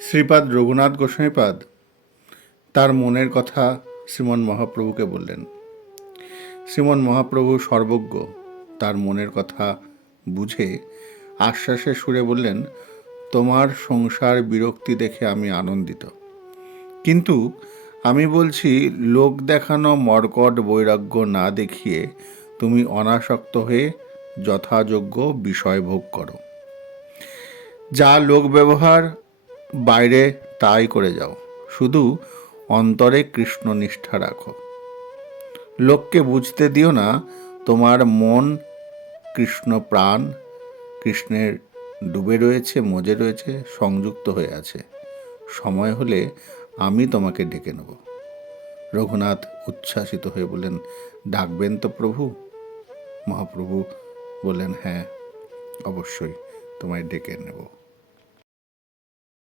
শ্রীপাদ রঘুনাথ গোস্বামীপাদ তার মনের কথা শ্রীমন মহাপ্রভুকে বললেন। শ্রীমন মহাপ্রভু সর্বজ্ঞ, তার মনের কথা বুঝে আশ্বাসের সুরে বললেন, তোমার সংসার বিরক্তি দেখে আমি আনন্দিত, কিন্তু আমি বলছি লোক দেখানো মর্কট বৈরাগ্য না দেখিয়ে তুমি অনাসক্ত হয়ে যথাযোগ্য বিষয় ভোগ করো। যা লোক ব্যবহার বাইরে তাই করে যাও, শুধু অন্তরে কৃষ্ণ নিষ্ঠা রাখো। লোককে বুঝতে দিও না তোমার মন কৃষ্ণ প্রাণ, কৃষ্ণের ডুবে রয়েছে, মজে রয়েছে, সংযুক্ত হয়ে আছে। সময় হলে আমি তোমাকে ডেকে নেব। রঘুনাথ উচ্ছ্বাসিত হয়ে বললেন, ডাকবেন তো প্রভু? মহাপ্রভু বললেন, হ্যাঁ, অবশ্যই তোমায় ডেকে নেব।